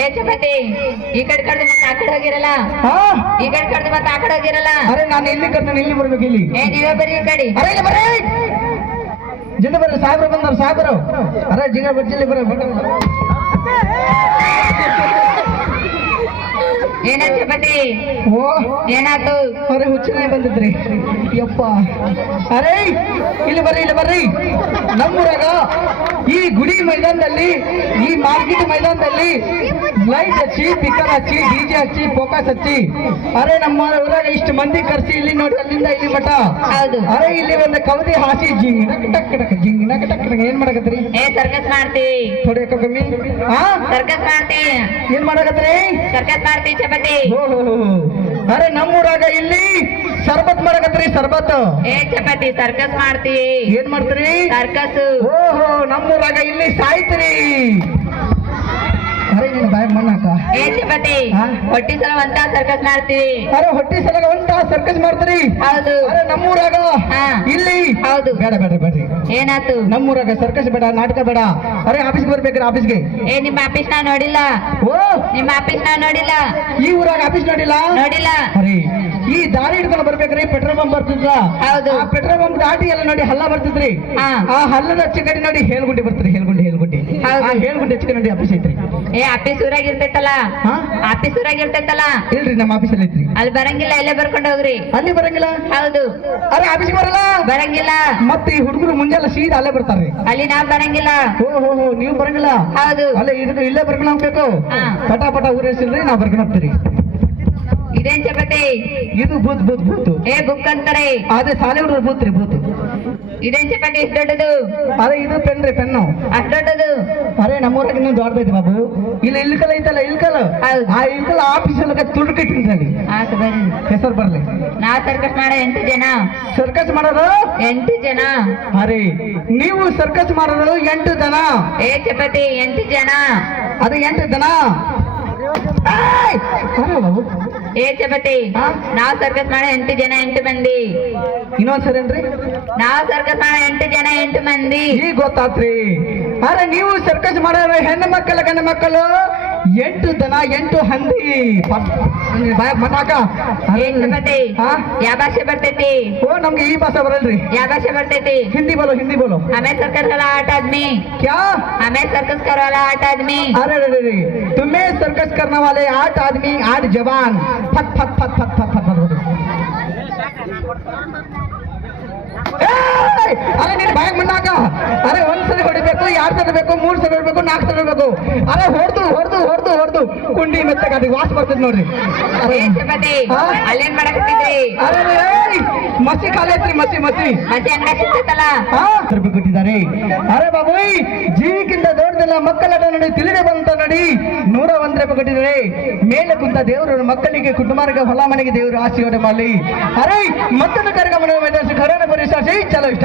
ಏ ಚಪಾತಿ ಈ ಕಡೆ ಕಡ್ದು ಮತ್ತೆ ಆ ಕಡೆ ಹೋಗಿರಲ್ಲ ಈ ಕಡೆ ಕಡ್ದು ಮತ್ತೆ ಆ ಕಡೆ ಹೋಗಿರಲ್ಲ. ಅರೆ ನಾನು ಇಲ್ಲಿ ಕರ್ತಾನೆ ಇಲ್ಲಿ ಬರ್ಬೇಕು ಇಲ್ಲಿ. ಏ ನೀವೇ ಬರ್ರಿ ಈ ಕಡೆ. ಅರೆ ಇಲ್ಲಿ ಬರ್ರಿ ಜಲ್ದಿ ಬರ್ರಿ ಸಾಹೇಬ್ರು ಬಂದವ್ರು ಸಾಹೇಬ್ರು. ಅರೆ ಜಿಗ ಬಜ್ಜಲ್ಲಿ ಬರ್ರಿ. ಏನ ಚಪಾತಿ ಓ ಏನಾಯ್ತು? ಅರೆ ಹುಚ್ಚನೇ ಬಂದಿದ್ರಿ ಯಪ್ಪ. ಅರೆ ಇಲ್ಲಿ ಬರ್ರಿ ಇಲ್ಲಿ ಬರ್ರಿ. ನಮ್ಮೂರಾಗ ಈ ಗುಡಿ ಮೈದಾನದಲ್ಲಿ ಈ ಮಾರ್ಕೆಟ್ ಮೈದಾನದಲ್ಲಿ ಲೈಟ್ ಹಚ್ಚಿ ಪಿಕ್ಕರ್ ಹಚ್ಚಿ ಡಿಜೆ ಹಚ್ಚಿ ಫೋಕಸ್ ಹಚ್ಚಿ ಅರೆ ನಮ್ಮ ಊರಾಗ ಇಷ್ಟು ಮಂದಿ ಕರ್ಸಿ ಇಲ್ಲಿ ನೋಡಿ ಅಲ್ಲಿಂದ ಇಲ್ಲಿ ಮಠ. ಹೌದು. ಅರೆ ಇಲ್ಲಿ ಒಂದು ಕವದಿ ಹಾಸಿ ಜಿಂಗಿನ ಟಕ್ ಟಕ್ ಜಿಂಗಿನ ಟಕ್ ಟಕ್ ಏನ್ ಮಾಡಕತ್ರಿ? ಏ ಸರ್ಕಸ್ ಮಾಡ್ತಿ ಥೋಡೆ ಕಮ್ಮಿ ಸರ್ಕಸ್ ಮಾಡ್ತಿ ಏನ್ ಮಾಡಕತ್ರಿ? ಸರ್ಕಸ್ ಮಾಡ್ತಿ ಚಪಾತಿ. ಅರೆ ನಮ್ಮೂರಾಗ ಇಲ್ಲಿ ಸರ್ಬತ್ ಮಾಡಕತ್ರಿ ಸರ್ಬತ್. ಏ ಚಪಾತಿ ಸರ್ಕಸ್ ಮಾಡ್ತಿ ಏನ್ ಮಾಡ್ತೀರಿ? ಸರ್ಕಸ್. ಓಹೋ ನಮ್ಮೂರಾಗ ಇಲ್ಲಿ ಸಾಯ್ತ್ರಿ. ಅರೆ ನೀನು ಬಾಯ್ ಮಣ್ಣಾಕ. ಏ ಚಪಾತಿ ಹೊಟ್ಟಿ ಸಲ ಅಂತ ಸರ್ಕಸ್ ಮಾಡ್ತೀವಿ. ಅರೆ ಹೊಟ್ಟಿ ಸಲಗ ಒಂಟ ಸರ್ಕಸ್ ಮಾಡ್ತೀರಿ? ಹೌದು. ಅರೆ ನಮ್ಮೂರಾಗ ಇಲ್ಲಿ ಹೌದು. ಬೇಡ ಬೇಡ ಬೇಡ್ರಿ. ಏನಾಯ್ತು? ನಮ್ಮೂರಾಗ ಸರ್ಕಸ್ ಬೇಡ ನಾಟಕ ಬೇಡ. ಅರೆ ಆಫೀಸ್ಗೆ ಬರ್ಬೇಕ್ರಿ ಆಫೀಸ್ಗೆ. ಏ ನಿಮ್ಮ ಆಫೀಸ್ ನಾ ನೋಡಿಲ್ಲ. ಓ ನಿಮ್ಮ ಆಫೀಸ್ ನಾ ನೋಡಿಲ್ಲ. ಈ ಊರಾಗ ಆಫೀಸ್ ನೋಡಿಲ್ಲ? ನೋಡಿಲ್ಲ. ಅರೆ ಈ ದಾರಿ ಹಿಡ್ಕೊಂಡು ಬರ್ಬೇಕ್ರಿ ಪೆಟ್ರೋಲ್ ಪಂಪ್ ಬರ್ತಿದ್ರ. ಹೌದು. ಆ ಪೆಟ್ರೋಲ್ ಪಂಪ್ ದಾಟಿ ಎಲ್ಲ ನೋಡಿ ಹಲ್ಲ ಬರ್ತಿದ್ರಿ. ಆ ಹಲ್ಲದ ಹಚ್ಚ ಕಡೆ ನೋಡಿ ಹೇಲ್ಗುಂಡಿ ಬರ್ತೀರಿ. ಹೇಲ್ಗುಂಡಿ ಆ ಹೇಲ್ಗುಂಡಿ ಹಚ್ಚ ನೋಡಿ ಆಫೀಸ್ ಐತ್ರಿ. ಏ ಆಫೀಸ್ ಊರಾಗ ಇರ್ತೈತಲ್ಲ ಆಫೀಸ್ ಊರಾಗ ಇರ್ತೈತಲ್ಲ. ಇಲ್ರಿ ನಮ್ಮ ಆಫೀಸಲ್ಲಿ ಐತ್ರಿ. ಅಲ್ಲಿ ಬರಂಗಿಲ್ಲ ಇಲ್ಲೇ ಬರ್ಕೊಂಡು ಹೋಗ್ರಿ. ಅಲ್ಲಿ ಬರಂಗಿಲ್ಲ? ಹೌದು. ಅರೆ ಆಫೀಸ್ಗೆ ಬರಲ್ಲ ಬರಂಗಿಲ್ಲ. ಮತ್ತೆ ಈ ಹುಡುಗರು ಮುಂಜಾನೆ ಸೀದಾ ಅಲ್ಲೇ ಬರ್ತಾರೆ. ಅಲ್ಲಿ ನಾ ಬರಂಗಿಲ್ಲ. ಓಹೋ ನೀವು ಬರಂಗಿಲ್ಲ? ಹೌದು. ಅಲ್ಲೇ ಇಲ್ಲೇ ಬರ್ಕೊಂಡು ಹೋಗ್ಬೇಕು. ಪಟ ಪಟ ಊರೇಸಿಲ್ರಿ ನಾವು ಬರ್ಕೊಂಡು ಹೋಗ್ತೀರಿ. ಇದೇನ್ ಚಪಾತಿ? ಇದು ಬೂತ್ ಬೂತ್ ಬೂತ್. ಏ ಬುಕ್ ಅಂತಾರೆ. ಅದೇ ಶಾಲೆ ಹುಡುಗರು ಬೂತ್ ರೀ ಬೂತ್. ಇದೇನ್ ಚಪಾತಿ ಎಷ್ಟು ದೊಡ್ಡದು? ಅರೆ ಇದು ಪೆನ್ ರೀ ಪೆನ್ನು. ಅಷ್ಟು ದೊಡ್ಡದು? ಅರೆ ನಮ್ಮೂರಾಗ ಇನ್ನೂ ದೊಡ್ಡದೈತಿ ಬಾಬು. ಇಲ್ಲಿ ಇಲ್ಕಲ್ ಐತಲ್ಲ ಇಲ್ಕಲ್. ಆ ಇಲ್ಕಲ್ ಆಫೀಸಲ್ಲಿ ತುಡುಕಿಟ್ಟಿದ್ರಲ್ಲಿ ಹೆಸರು ಬರ್ಲಿ. ನಾ ಸರ್ಕಸ್ ಮಾಡ 8 ಜನ. ಸರ್ಕಸ್ ಮಾಡೋದು 8 ಜನ. ಅರೆ ನೀವು ಸರ್ಕಸ್ ಮಾಡೋದು 8 ಜನ. ಏ ಚಪಾತಿ 8 ಜನ. ಅದು 8 ಜನ. ಏ ಚಪಾತಿ ನಾವ್ ಸರ್ಕಸ್ ಮಾಡ 8 ಜನ 8 ಮಂದಿ. ಇನ್ನೊಂದ್ಸರಿ ಏನ್ರಿ? ನಾವ್ ಸರ್ಕಸ್ ಮಾಡ 8 ಜನ 8 ಮಂದಿ. ಈಗ ಗೊತ್ತಾತ್ರಿ. ಅರೆ ನೀವು ಸರ್ಕಸ್ ಮಾಡೋರು ಹೆಣ್ಣು ಮಕ್ಕಳ ಗಂಡ ಮಕ್ಕಳು 8 ಜನ 8 ಹಂದಿ ಮಟಾಕ. ಏ ಚಪಾತಿ ಯಾವ ಭಾಷೆ ಬರ್ತೈತಿ? ಓ ನಮ್ಗೆ ಈ ಭಾಷೆ ಬರಲ್ರಿ. ಯಾವ ಭಾಷೆ ಬರ್ತೈತಿ? ಹಿಂದಿ ಬೋಲೋ ಹಿಂದಿ ಬೋಲೋ. हमें सर्कस वाला 8 आदमी. क्या? हमें सर्कस करने वाला 8 आदमी. अरे तुम्हें सर्कस करने वाले 8 आदमी 8 जवान. फट फट फट फट फट फट फट. ಅರೆ ನೀನು ಬಾಯ್ ಮಣ್ಣಾಕ. ಅರೆ ಒಂದ್ಸಲ ಹೊಡಿಬೇಕು 2 ಸಲ ಬೇಕು 3 ಸಲ ಹೊಡಿಬೇಕು 4 ಸಲ ಹೊಡಿಬೇಕು. ಅರೆ ಹೊಡೆದು ಕುಂಡಿ ಮೆತ್ತಗ ಅದು ವಾಸ್ ಬರ್ತದೆ ನೋಡ್ರಿ. ಅಲ್ಲೇನ್ ಮಾಡಕತ್ತಿದ್ರಿ? ಅರೆ ಮಸಿ ಖಾಲಿ ಮಸಿ ಮಸಿ ಮಸಿ ಅಂಗಡಿ ಸಿಗ್ತೈತಲ್ಲ ಕೊಟ್ಟಿದ್ದಾರೆ. ಅರೆ ಬಾಬು ಜೀವಿಗಿಂತ ದೊಡ್ಡದೆಲ್ಲ ಮಕ್ಕಳ ನೋಡಿ ತಿಳಿದೇ ಬಂತ ನೋಡಿ 101 ರೂಪಾಯಿ ಕೊಟ್ಟಿದ್ದಾರೆ. ಮೇಲೆ ಕುಂತ ದೇವರು ಮಕ್ಕಳಿಗೆ ಕುಟುಂಬಕ್ಕೆ ಹೊಲ ಮನೆಗೆ ದೇವರು ಆಶೀರ್ವಾದ ಮಾಡಲಿ. ಅರೆ ಮತ್ತೊಂದು ಕಾರ್ಯಕ್ರಮ ಮೇದರ್ಸಿ ಕರೋನ ಪರಿಶಾಸಿ ಚಲೋ ಇಷ್ಟ.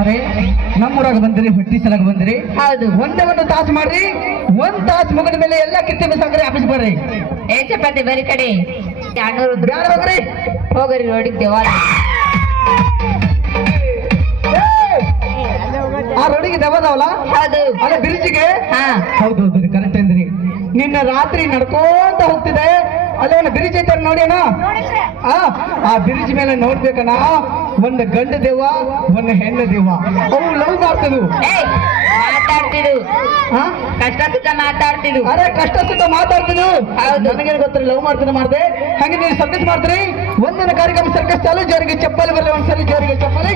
ಅರೆ ನಮ್ಮೂರಾಗ ಬಂದಿರಿ ಹೊಟ್ಟಿ ಸಲಾಗ ಬಂದಿರಿ. ಹೌದು. ಒಂದೇ ಒಂದು ತಾಸು ಮಾಡ್ರಿ. 1 ತಾಸು ಮುಗಿದ ಮೇಲೆ ಎಲ್ಲ ಕಿತ್ತೆ ಸಂಗ್ರಿ ಆಫೀಸ್ ಬರ್ರಿ. ಏ ಚಪಾತಿ ಬರಿ ಕಡೆ 200 ಬ್ಯಾಡ ಹೋಗ್ರಿ ಹೋಗ್ರಿ ರೋಡಿಗೆ ದೇವಾಲ. ಆ ರೋಡಿಗೆ ದೆವ್ವದವಲ್ಲ? ಹೌದು. ಅಲ್ಲ ಬ್ರಿಡ್ಜಿಗೆ? ಹೌದು ಕರೆಕ್ಟ್ ಅಂದ್ರಿ. ನಿನ್ನ ರಾತ್ರಿ ನಡ್ಕೊಂತ ಹೋಗ್ತಿದೆ ಅಲ್ಲೇ ಒಂದು ಬ್ರಿಡ್ಜ್ ಐತೆ ನೋಡೋಣ. ಆ ಬ್ರಿಡ್ಜ್ ಮೇಲೆ ನೋಡ್ಬೇಕಣ್ಣ ಒಂದು ಗಂಡು ದೆವ್ವ ಒಂದು ಹೆಣ್ಣು ದೆವ್ವ. ಅವು ಲವ್ ಮಾಡ್ತಿದ್ವು. ಮಾತಾಡ್ತಿರು ಕಷ್ಟ ಸುಖ ಮಾತಾಡ್ತಿರು. ಅರೆ ಕಷ್ಟ ಸುಖ ಮಾತಾಡ್ತಿದ್ವು. ಹೌದು. ನನಗೇನು ಗೊತ್ತಿಲ್ಲ ಲವ್ ಮಾಡ್ದೆ. ಹಂಗೆ ನೀವು ಸರ್ಕಸ್ ಮಾಡ್ತೀರಿ. ಒಂದಿನ ಕಾರ್ಯಕ್ರಮ ಸರ್ಕಸ್ ಚಾಲು ಜೋರಿಗೆ ಚಪ್ಪಲಿ ಬರಲಿ. ಒಂದ್ಸರಿ ಜೋರಿಗೆ ಚಪ್ಪಲಿ.